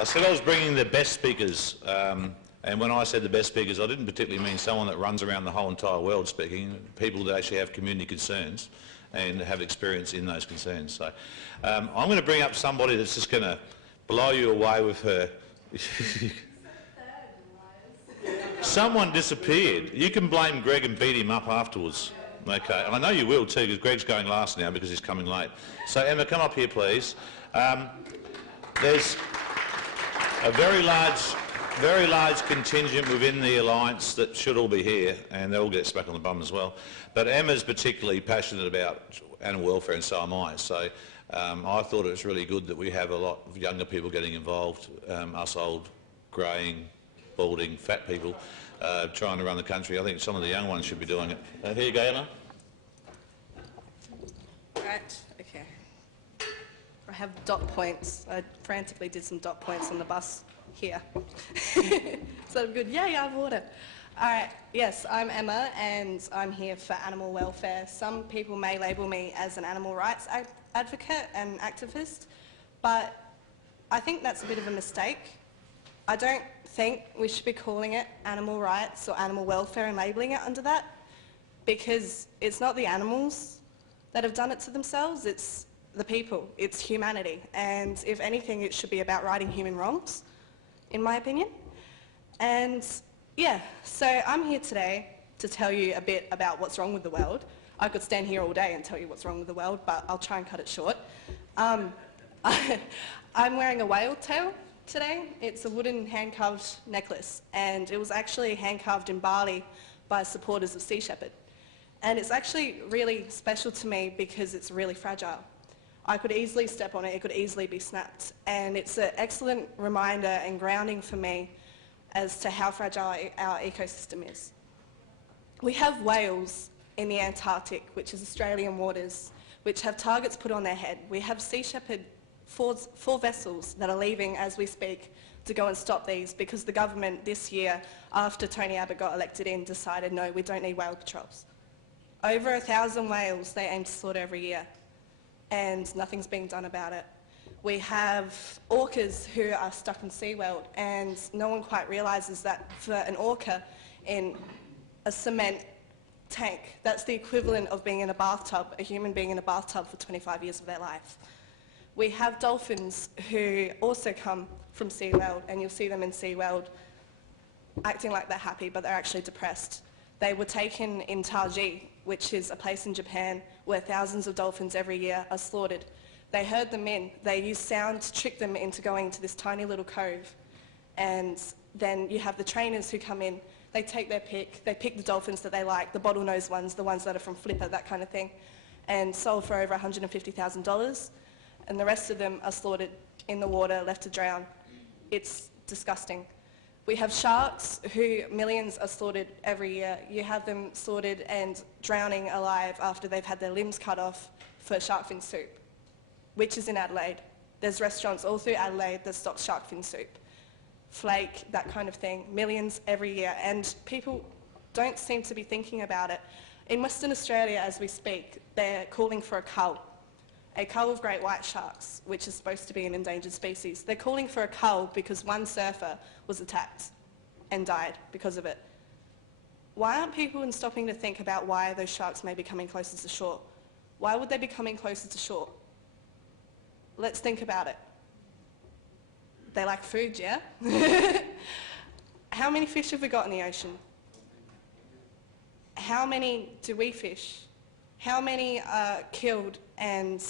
I said I was bringing the best speakers, and when I said the best speakers, I didn't particularly mean someone that runs around the whole entire world speaking, people that actually have community concerns and have experience in those concerns. So I'm going to bring up somebody that's just going to blow you away with her. Someone disappeared. You can blame Greg and beat him up afterwards. Okay, and I know you will too, because Greg's going last now because he's coming late. So Emma, come up here please. There's a very large contingent within the Alliance that should all be here, and they'll all get smacked on the bum as well. But Emma's particularly passionate about animal welfare, and so am I. So I thought it was really good that we have a lot of younger people getting involved, us old, greying, balding, fat people trying to run the country. I think some of the young ones should be doing it. Here you go, Emma. Right, okay. I have dot points. I frantically did some dot points on the bus here. So I'm good. Yeah, I have water. All right, yes, I'm Emma and I'm here for animal welfare. Some people may label me as an animal rights advocate and activist, but I think that's a bit of a mistake. I don't think we should be calling it animal rights or animal welfare and labelling it under that, because it's not the animals that have done it to themselves, it's the people, it's humanity. And if anything, it should be about righting human wrongs, in my opinion. And yeah, so I'm here today to tell you a bit about what's wrong with the world. I could stand here all day and tell you what's wrong with the world, but I'll try and cut it short. I'm wearing a whale tail today. It's a wooden hand-carved necklace, and it was actually hand-carved in Bali by supporters of Sea Shepherd. And it's actually really special to me because it's really fragile. I could easily step on it, it could easily be snapped. And it's an excellent reminder and grounding for me as to how fragile our ecosystem is. We have whales in the Antarctic, which is Australian waters, which have targets put on their head. We have Sea Shepherd four vessels that are leaving as we speak to go and stop these, because the government this year, after Tony Abbott got elected in, decided no, we don't need whale patrols. Over 1,000 whales they aim to slaughter every year, and nothing's being done about it. We have orcas who are stuck in SeaWorld, and no one quite realises that for an orca in a cement tank, that's the equivalent of being in a bathtub, a human being in a bathtub for 25 years of their life. We have dolphins who also come from SeaWorld, and you'll see them in SeaWorld acting like they're happy, but they're actually depressed. They were taken in Taiji, which is a place in Japan where thousands of dolphins every year are slaughtered. They herd them in. They use sound to trick them into going to this tiny little cove. And then you have the trainers who come in. They take their pick. They pick the dolphins that they like, the bottlenose ones, the ones that are from Flipper, that kind of thing, and sold for over $150,000. And the rest of them are slaughtered in the water, left to drown. It's disgusting. We have sharks who millions are slaughtered every year. You have them slaughtered and drowning alive after they've had their limbs cut off for shark fin soup, which is in Adelaide. There's restaurants all through Adelaide that stock shark fin soup, flake, that kind of thing, millions every year, and people don't seem to be thinking about it. In Western Australia, as we speak, they're calling for a cull of great white sharks, which is supposed to be an endangered species. They're calling for a cull because one surfer was attacked and died because of it. Why aren't people stopping to think about why those sharks may be coming closer to shore? Why would they be coming closer to shore? Let's think about it. They like food, yeah? How many fish have we got in the ocean? How many do we fish? How many are killed and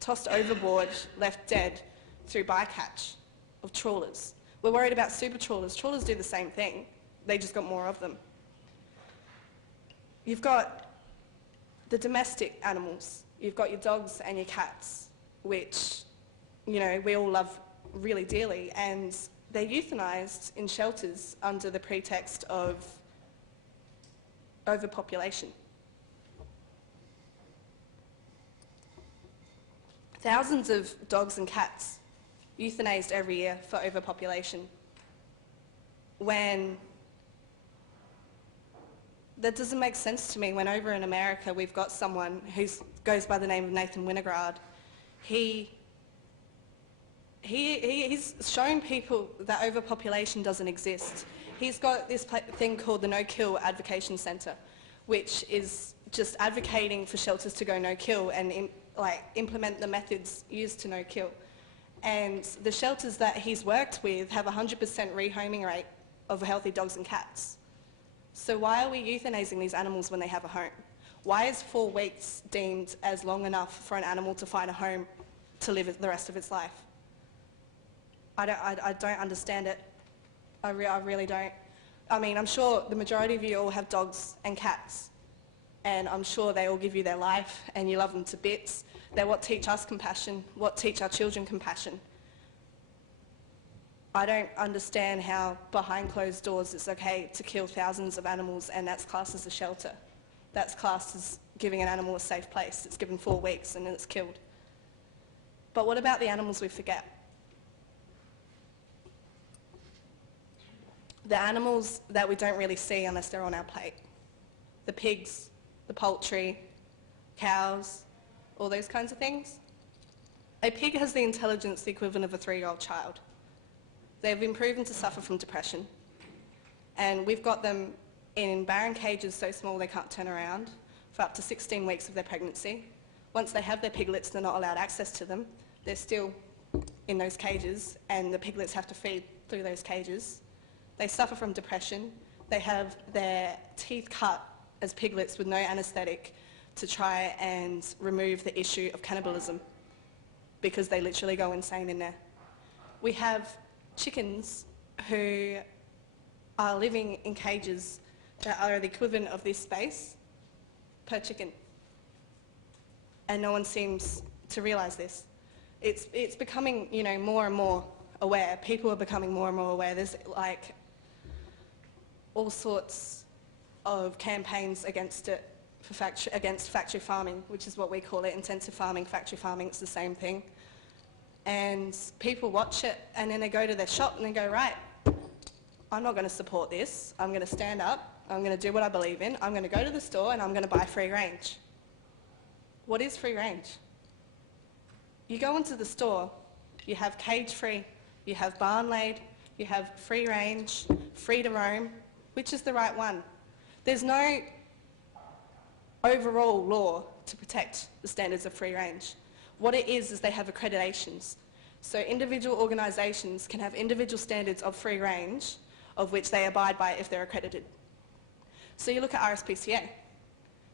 tossed overboard, left dead through bycatch of trawlers? We're worried about super trawlers. Trawlers do the same thing. They just got more of them. You've got the domestic animals. You've got your dogs and your cats, which, you know, we all love really dearly, and they're euthanized in shelters under the pretext of overpopulation. Thousands of dogs and cats euthanized every year for overpopulation, when that doesn't make sense to me. When over in America we've got someone who goes by the name of Nathan Winograd. He he's shown people that overpopulation doesn't exist. He's got this thing called the No-Kill Advocation Centre, which is just advocating for shelters to go no-kill and implement the methods used to no-kill. And the shelters that he's worked with have a 100% rehoming rate of healthy dogs and cats. So why are we euthanizing these animals when they have a home? Why is 4 weeks deemed as long enough for an animal to find a home to live the rest of its life? I don't understand it. I really don't. I mean, I'm sure the majority of you all have dogs and cats, and I'm sure they all give you their life and you love them to bits. They're what teach us compassion, what teach our children compassion. I don't understand how behind closed doors it's okay to kill thousands of animals and that's classed as a shelter. That's classed as giving an animal a safe place. It's given 4 weeks and then it's killed. But what about the animals we forget? The animals that we don't really see unless they're on our plate. The pigs, the poultry, cows, all those kinds of things. A pig has the intelligence the equivalent of a 3-year-old child. They've been proven to suffer from depression. And we've got them in barren cages so small they can't turn around for up to 16 weeks of their pregnancy. Once they have their piglets, they're not allowed access to them. They're still in those cages and the piglets have to feed through those cages. They suffer from depression. They have their teeth cut as piglets with no anaesthetic to try and remove the issue of cannibalism because they literally go insane in there. We have chickens who are living in cages that are the equivalent of this space per chicken. And no one seems to realise this. It's becoming, you know, more and more aware. People are becoming more and more aware. There's like all sorts of campaigns against it, against factory farming, which is what we call it, intensive farming, factory farming, it's the same thing. And people watch it and then they go to their shop and they go, right, I'm not going to support this. I'm going to stand up. I'm going to do what I believe in. I'm going to go to the store and I'm going to buy free range. What is free range? You go into the store, you have cage-free, you have barn-laid, you have free range, free to roam. Which is the right one? There's no overall law to protect the standards of free range. What it is they have accreditations. So individual organisations can have individual standards of free range of which they abide by if they're accredited. So you look at RSPCA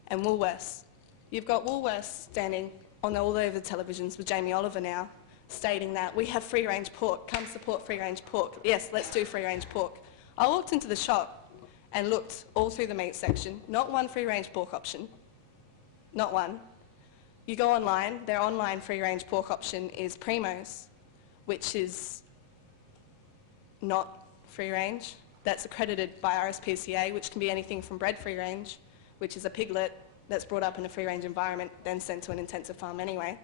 and Woolworths. You've got Woolworths standing on all over the televisions with Jamie Oliver now stating that we have free range pork, come support free range pork. Yes, let's do free range pork. I walked into the shop and looked all through the meat section, not one free range pork option, not one. You go online, their online free range pork option is Primo's, which is not free range. That's accredited by RSPCA, which can be anything from bred free range, which is a piglet that's brought up in a free range environment, then sent to an intensive farm anyway,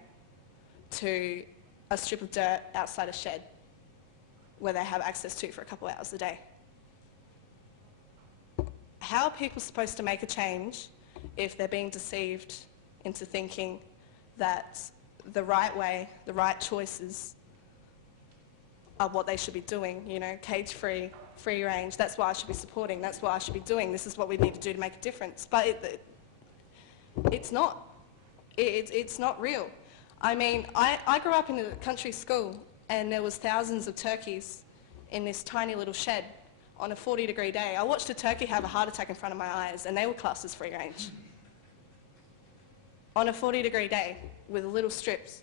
to a strip of dirt outside a shed where they have access to for a couple of hours a day. How are people supposed to make a change if they're being deceived into thinking that the right way, the right choices are what they should be doing, you know, cage-free, free range, that's what I should be supporting, that's what I should be doing, this is what we need to do to make a difference. But it's not. It's not real. I mean, I grew up in a country school and there was thousands of turkeys in this tiny little shed on a 40-degree day. I watched a turkey have a heart attack in front of my eyes and they were classed as free range. On a 40-degree day with little strips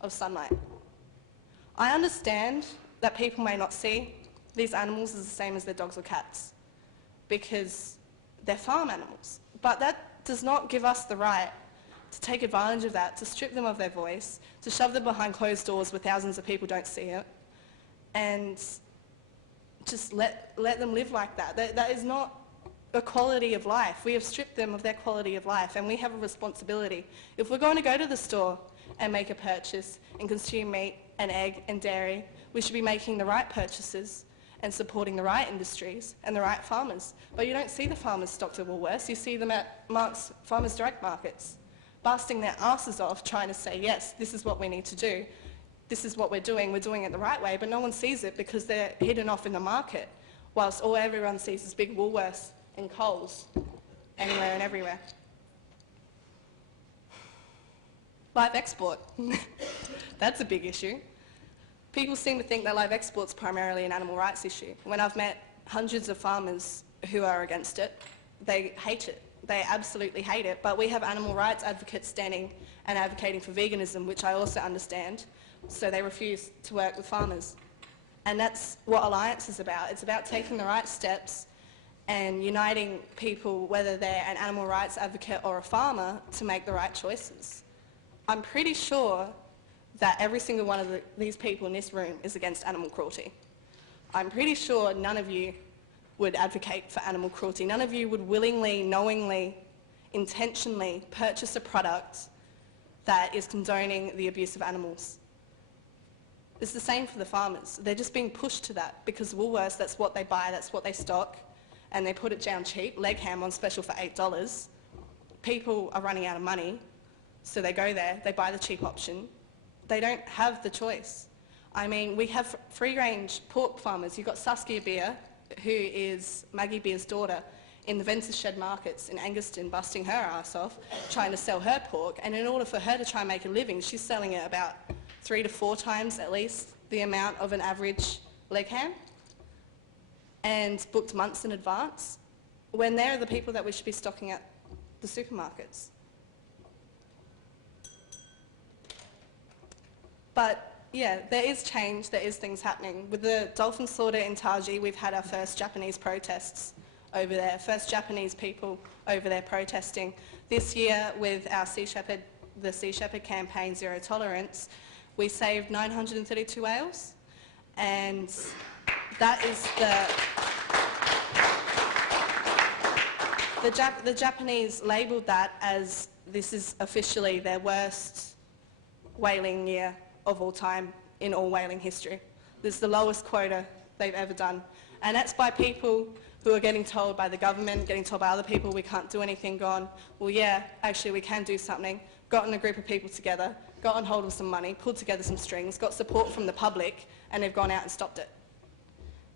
of sunlight. I understand that people may not see these animals as the same as their dogs or cats because they're farm animals. But that does not give us the right to take advantage of that, to strip them of their voice, to shove them behind closed doors where thousands of people don't see it, and just let them live like that. That is not a quality of life. We have stripped them of their quality of life and we have a responsibility. If we're going to go to the store and make a purchase and consume meat and egg and dairy, we should be making the right purchases and supporting the right industries and the right farmers. But you don't see the farmers stocked at Woolworths, you see them at Mark's Farmers Direct Markets, busting their asses off trying to say, yes, this is what we need to do. this is what we're doing it the right way, but no one sees it because they're hidden off in the market, whilst all everyone sees is big Woolworths and Coles anywhere and everywhere. Live export. That's a big issue. People seem to think that live export's primarily an animal rights issue. When I've met hundreds of farmers who are against it, they hate it. They absolutely hate it. But we have animal rights advocates standing and advocating for veganism, which I also understand, so they refuse to work with farmers. And that's what Alliance is about. It's about taking the right steps and uniting people, whether they're an animal rights advocate or a farmer, to make the right choices. I'm pretty sure that every single one of these people in this room is against animal cruelty. I'm pretty sure none of you would advocate for animal cruelty. None of you would willingly, knowingly, intentionally purchase a product that is condoning the abuse of animals. It's the same for the farmers. They're just being pushed to that because Woolworths, that's what they buy, that's what they stock, and they put it down cheap. Leg ham on special for $8. People are running out of money, so they go there, they buy the cheap option. They don't have the choice. I mean, we have free-range pork farmers. You've got Saskia Beer, who is Maggie Beer's daughter, in the Venture Shed markets in Angaston, busting her ass off, trying to sell her pork. And in order for her to try and make a living, she's selling it about 3 to 4 times at least the amount of an average leg ham, and booked months in advance, when they're the people that we should be stocking at the supermarkets. But yeah, there is change, there is things happening. With the dolphin slaughter in Taji, we've had our first Japanese protests over there, first Japanese people over there protesting. This year, with our the Sea Shepherd campaign, Zero Tolerance, we saved 932 whales, and that is the Japanese labelled that as this is officially their worst whaling year of all time in all whaling history. This is the lowest quota they've ever done. And that's by people who are getting told by the government, getting told by other people we can't do anything, gone, well yeah, actually we can do something, gotten a group of people together, got on hold of some money, pulled together some strings, got support from the public, and they've gone out and stopped it.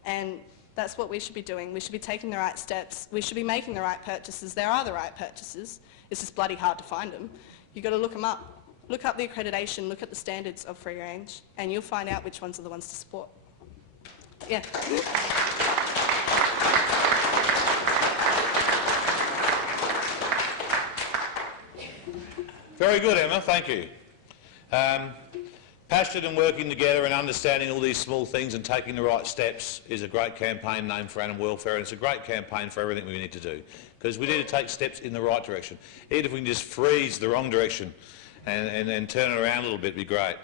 And that's what we should be doing. We should be taking the right steps. We should be making the right purchases. There are the right purchases. It's just bloody hard to find them. You've got to look them up. Look up the accreditation, look at the standards of free range, and you'll find out which ones are the ones to support. Yeah. Very good, Emma, thank you. Passionate and working together and understanding all these small things and taking the right steps is a great campaign name for animal welfare, and it's a great campaign for everything we need to do, because we need to take steps in the right direction. Even if we can just freeze the wrong direction and turn it around a little bit, it'd be great.